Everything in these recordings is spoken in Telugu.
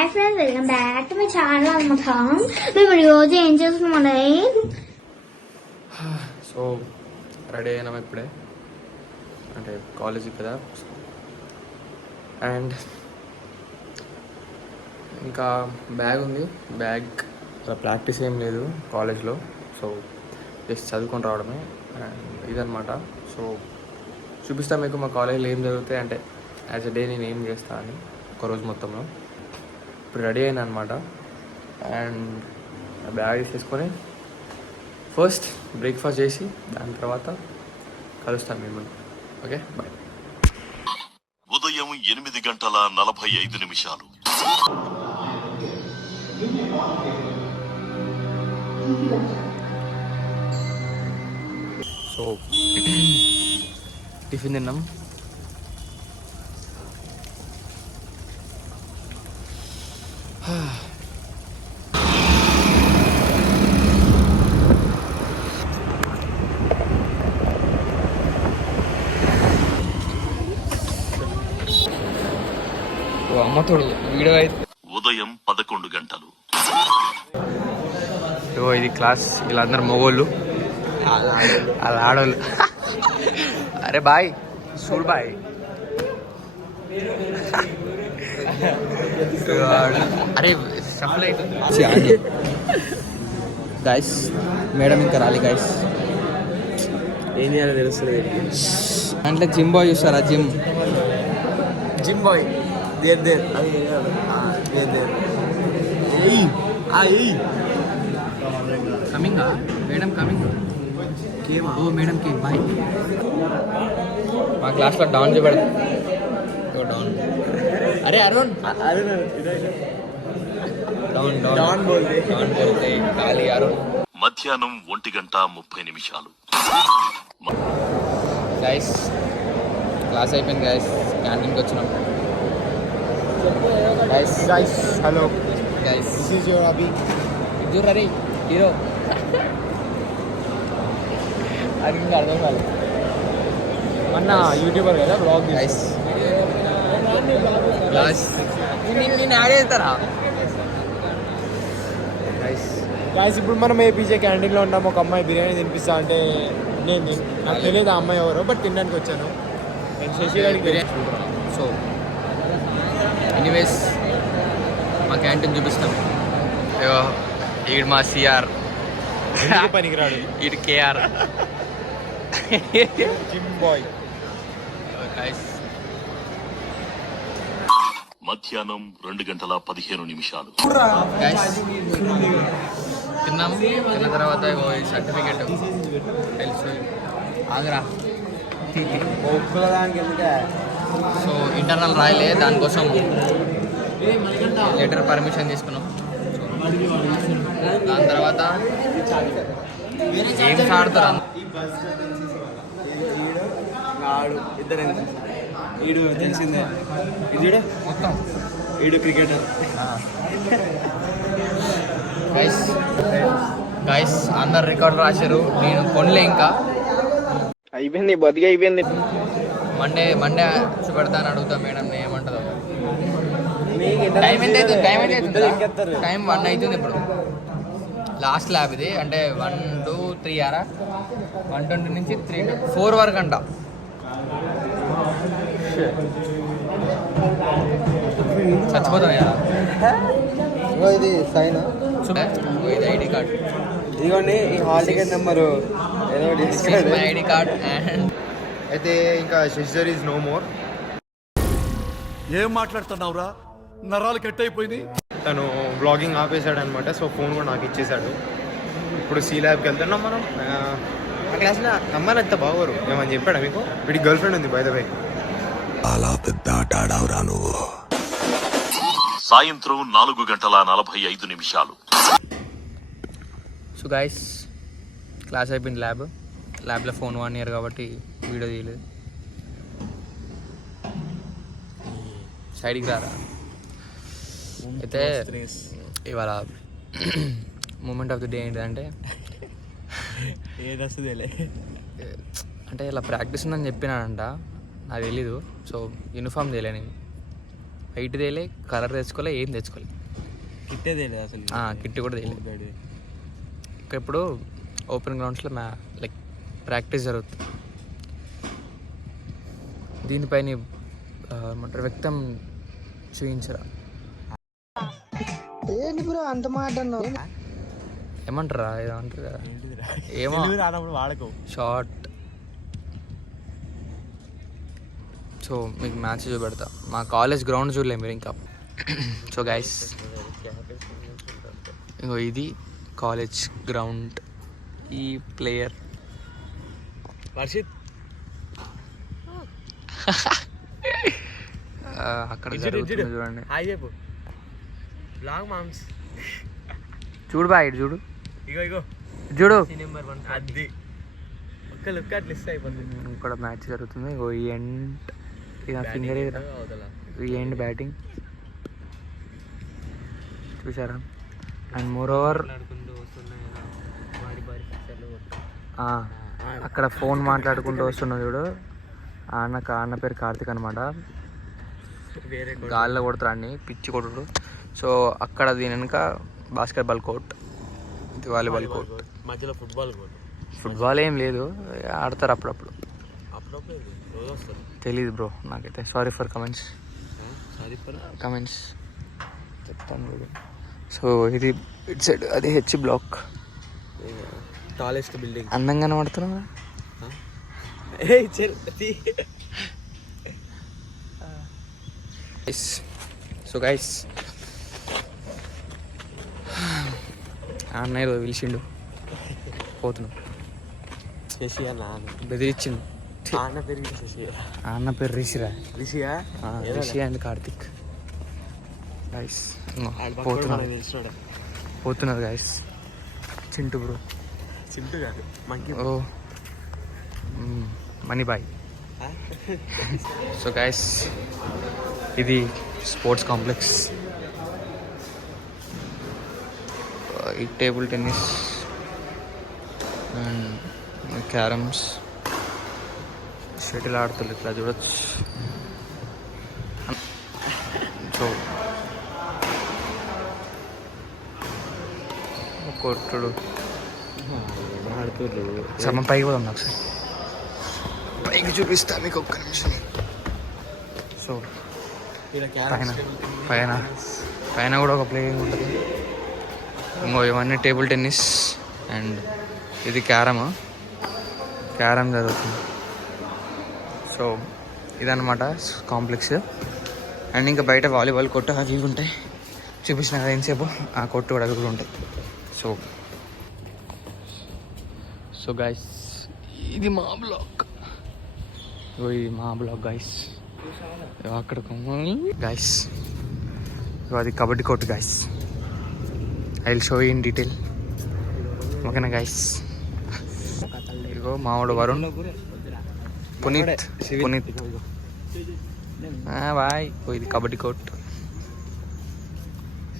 Hi friends, welcome back to my channel అనమాట. మేము ఈరోజు ఏం చేస్తున్నామంటే సో రెడీ అయినాము ఇప్పుడే, అంటే కాలేజీ కదా. అండ్ ఇంకా బ్యాగ్ ఉంది, బ్యాగ్ అలా ప్రాక్టీస్ ఏం లేదు కాలేజ్లో. సో జస్ట్ చదువుకొని రావడమే. అండ్ ఇదనమాట. సో చూపిస్తాను మీకు మా కాలేజీలో ఏం జరుగుతాయి, అంటే యాజ్ అ డే నేను ఏం చేస్తా అని ఒకరోజు మొత్తంలో. ఇప్పుడు రెడీ అయినా అనమాట. అండ్ బ్యాగ్ తీసేసుకొని ఫస్ట్ బ్రేక్ఫాస్ట్ చేసి దాని తర్వాత కలుస్తాను మిమ్మల్ని. Okay, bye. ఉదయం 8:45. సో టిఫిన్ తిన్నాం. అమ్మతోడు వీడియో అయితే ఉదయం 11 ఇది క్లాస్, వీళ్ళందరూ మొగోళ్ళు, అలా ఆడోళ్ళు. అరే బాయ్, చూడు బాయ్. అరే షఫల్ అవుతుంది గైస్. మేడం ఇంకా రాలి గైస్, ఏం చేయాలో తెలుస్తుంది. అంటే జిమ్ బాయ్ చూస్తారా? Gym boy coming. Madam coming. ఓ మేడం కి బాయ్. మా క్లాస్లో డౌన్ చూపెడతా. డౌన్. అరే అరుణ్, డౌన్ బోల్తే ఖాళీ అరుణ్. మధ్యాహ్నం 1:30. గైస్ క్లాస్ అయిపోయింది గైస్, క్యాంటీన్కి వచ్చినాం guys. Hello guys, this is your Abhi. అరే హీరో అది ఇంకా అర్థం కాదు. మొన్న యూట్యూబర్ కదా, బ్లాగ్ గైస్. నేను యాడ్ చేస్తారా గాయస్? ఇప్పుడు మనం ఏపీజే క్యాంటీన్లో ఉన్నాం. ఒక అమ్మాయి బిర్యానీ తినిపిస్తా అంటే నాకు తెలియదు ఆ అమ్మాయి ఎవరో, బట్ తినడానికి వచ్చాను. నేను శశి గారికి బిర్యానీ. సో ఎనీవేస్ మా క్యాంటీన్ చూపిస్తాం. ఈడు మా సిఆర్ పనికిరాడు, ఈడు కేఆర్ జిమ్ బాయ్. మధ్యాహ్నం 2:15. తిన్నాము. తిన్న తర్వాత సర్టిఫికెట్ తెలుసు ఆగరా. సో ఇంటర్నల్ రాయలే, దానికోసం లెటర్ పర్మిషన్ తీసుకున్నాం. దాని తర్వాత గేమ్స్ ఆడతారు. ఈడు తెలిసిందే, ఇది మొత్తం ఈడు క్రికెటర్. గైస్ అందరు రికార్డు రాశారు, నేను కొనలే. ఇంకా అయిపోయింది, బతికి అయిపోయింది. మండే చూపెడతాను అడుగుతా మేడం ఏమంటుందో. టైం ఎంత అవుతుంది? టైం 1 అవుతుంది ఇప్పుడు. లాస్ట్ ల్యాబ్ ఇది, అంటే 1 to 3 ఆరా 1:20 నుంచి 3 to 4 వరకు అంట. చచ్చిపోతాం కదా. ఇది సైన్, ఇది ఐడి కార్డ్. ఇదిగోండి ఈ hall ticket number. My ID card. And అయితే ఇంకా శశి ఈజ్ నో మోర్. ఏం మాట్లాడుతున్నావురా? నరాలు కట్ అయిపోయింది. తను బ్లాగింగ్ ఆపేశాడు అనమాట. సో ఫోన్ కూడా నాకు ఇచ్చేసాడు. ఇప్పుడు సి ల్యాబ్కి వెళ్తున్నాం మనం. ఆ క్లాస్లో అమ్మాయిలు అంత బాగోరు. ఏమని చెప్పాడా మీకు? వీడికి గర్ల్ ఫ్రెండ్ ఉంది బై ద వే. అలా పెద్ద ఆట ఆడావురా నువ్వు. సాయంత్రం 4:45. సో గైస్ క్లాస్ అయిపోయింది. ల్యాబ్లో ఫోన్ 1 year కాబట్టి వీడియో తీయలేదు. సైడ్కి రారా. అయితే ఇవాళ మూమెంట్ ఆఫ్ ది డే ఏంటంటే, అంటే ఇలా ప్రాక్టీస్ ఉందని చెప్పినానంట, నాకు తెలీదు. సో యూనిఫామ్ చేయలే నేను. వైట్ తేలే, కలర్ తెచ్చుకోలే, ఏం తెచ్చుకోలే. కిట్టే తెలియదు అసలు. కిట్ కూడా తెలియదు. ఇంకా ఇప్పుడు ఓపెన్ గ్రౌండ్స్లో లైక్ ప్రాక్టీస్ జరుగుతుంది. దీనిపైన ఏమంటారు వ్యక్తం చూపించరా అంత మాట ఏమంటారా ఏమంటారు కదా ఏమో వాడకు షార్ట్. సో మీకు మ్యాచ్ చూపెడతా. మా కాలేజ్ గ్రౌండ్ చూడలేము మీరు ఇంకా. సో గైస్ ఇంకో ఇది కాలేజ్ గ్రౌండ్. ఈ ప్లేయర్ వర్షిత్ అక్కడ జరుగుతుంది చూడండి. హాయ్ చెప్పు. బ్లాగ్ మామ్స్ చూడు బా ఇటు చూడు, ఇగో ఇగో చూడు నెంబర్ 1 అది ఒక్క లుక్ అట్లా ఇస్తే అయిపోతుంది. ఇక్కడ మ్యాచ్ జరుగుతుంది. ఇగో ఈ ఎండ్ ఫింగర్ ఈ ఎండ్ బ్యాటింగ్ చూసారా. అండ్ మోర్ ఓవర్ అక్కడ ఫోన్ మాట్లాడుకుంటూ వస్తున్నాడు చూడు. అన్న పేరు కార్తిక్ అనమాట. గాల్లో కొడుతాడు అన్ని పిచ్చి కొట్టుడు. సో అక్కడ దీని వెనుక బాస్కెట్బాల్ కోర్ట్, ఇది వాలీబాల్ కోర్ట్, మధ్యలో ఫుట్బాల్ కోర్ట్. ఫుట్బాల్ ఏం లేదు, ఆడతారు అప్పుడప్పుడు. తెలీదు బ్రో నాకైతే. సారీ ఫర్ కమెంట్స్ చెప్తాను చూడు. సో ఇది ఇట్ సైడ్ అది హెచ్ బ్లాక్. Tallest building. అందంగా కనబడుతున్నా. సో గైస్ అన్నయ్య పిలిచిండు, పోతున్నాం. శశి అన్న బెదిరించిండు. అన్న పేరు శశి. అన్న పేరు రిషిరా. రిషియా? రిషి అండ్ కార్తిక్. గైస్ పోతున్నారు గైస్. చింటూ బ్రో. చింటూ కాదు మంకీ. ఓ మనీబాయ్. సో గైస్ ఇది స్పోర్ట్స్ కాంప్లెక్స్. ఈ table tennis and carroms, shuttle ఆడుతుంది ఇట్లా చూడొచ్చు. సో కొట్టుడు సమ పైకి పోదాం. నాకు సార్ పైకి చూపిస్తా మీకు ఒక్క నిమిషం. సో పైన పైన కూడా ఒక ప్లేయింగ్ ఉంటుంది. ఇంకో ఇవన్నీ టేబుల్ టెన్నిస్ అండ్ ఇది క్యారమ్ జరుగుతుంది. సో ఇదన్నమాట కాంప్లెక్స్. అండ్ ఇంకా బయట వాలీబాల్ కొట్టు అవి ఇవి ఉంటాయి. చూపించిన కదా ఎంతసేపు, ఆ కొట్టు కూడా అవి కూడా ఉంటాయి. సో గైస్ ఇది మా బ్లాక్. ఇది మా బ్లాక్ గైస్. అక్కడ గైస్ అది kabaddi court guys. I will show you in detail. ఓకేనా గైస్. ఇగో మావాడు వరుణ్, పునీత్ బాయ్. ఇది కబడ్డీ కోర్ట్.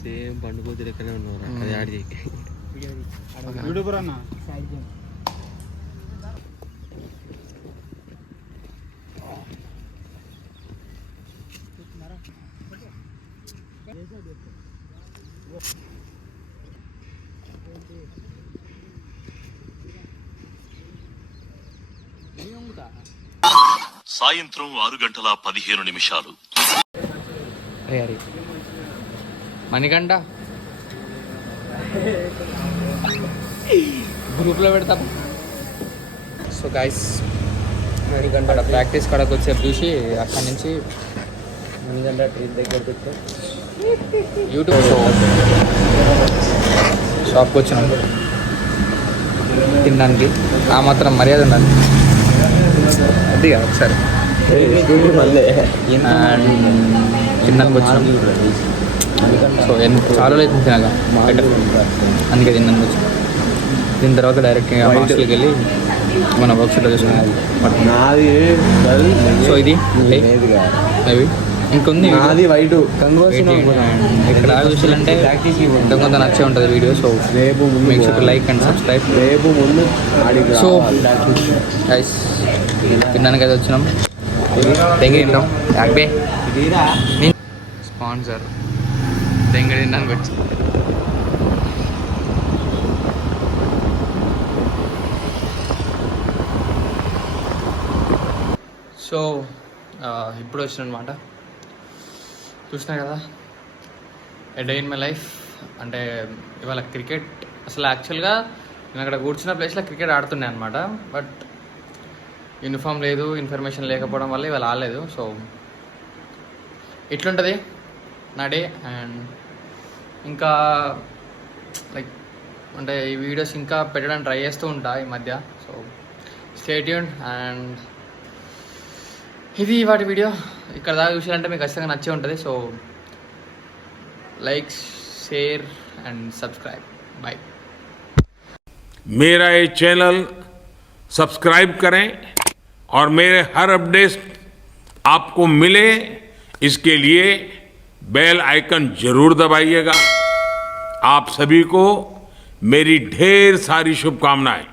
సేమ్ పండుగ ఎక్కడే ఉన్నారు. అది యాడ్ చేయి. సాయంత్రం 6:15 అరే మణికంఠ గ్రూప్లో పెడతా. సో గైస్ అక్కడ ప్రాక్టీస్ కాడకు వచ్చేపు చూసి అక్కడి నుంచి మణికంఠ ట్రైన్ దగ్గర పెట్టా యూట్యూబ్ షాప్కి వచ్చినాం తినడానికి. ఆ మాత్రం మర్యాద ఉండాలి. అది కాదు ఒకసారి తినడానికి వచ్చినాం. సో చాలా లేదు తినగా, అందుకే తినడానికి వచ్చినాం. దీని తర్వాత డైరెక్ట్ హాస్టల్కి వెళ్ళి మన వర్క్షాప్లో చూసుకున్నాం. సో ఇది మేబీ ఇంకొంది వైట్ ఇక్కడ చూసాలంటే కొంత నచ్చే ఉంటుంది video. So make sure like and subscribe. So guys తినడానికి అయితే వచ్చినాం. తింటాం. స్పాన్సర్ దెంగ తినడానికి వచ్చి. సో ఇప్పుడు వచ్చిన అనమాట. చూసినా కదా, a day in my life. అంటే ఇవాళ క్రికెట్, అసలు యాక్చువల్గా నేను అక్కడ కూర్చున్న ప్లేస్లో క్రికెట్ ఆడుతున్నాయి అనమాట. బట్ యూనిఫామ్ లేదు, ఇన్ఫర్మేషన్ లేకపోవడం వల్ల ఇవాళ ఆడలేదు. సో ఇట్లుంటుంది నా డే. అండ్ ఇంకా లైక్ అంటే ఈ వీడియోస్ ఇంకా పెట్టడానికి ట్రై చేస్తూ ఉంటా ఈ మధ్య. So stay tuned. అండ్ ఇది వాటి వీడియో. ఇక్కడ దాకా చూసారంటే మీకు ఖచ్చితంగా నచ్చే ఉంటుంది. So like, share and subscribe. Bye. मेरा ये चैनल सब्सक्राइब करें और मेरे हर अपडेट आपको मिले, इसके लिए बेल आइकन जरूर दबाइएगा. आप सभी को मेरी ढेर सारी शुभकामनाएं.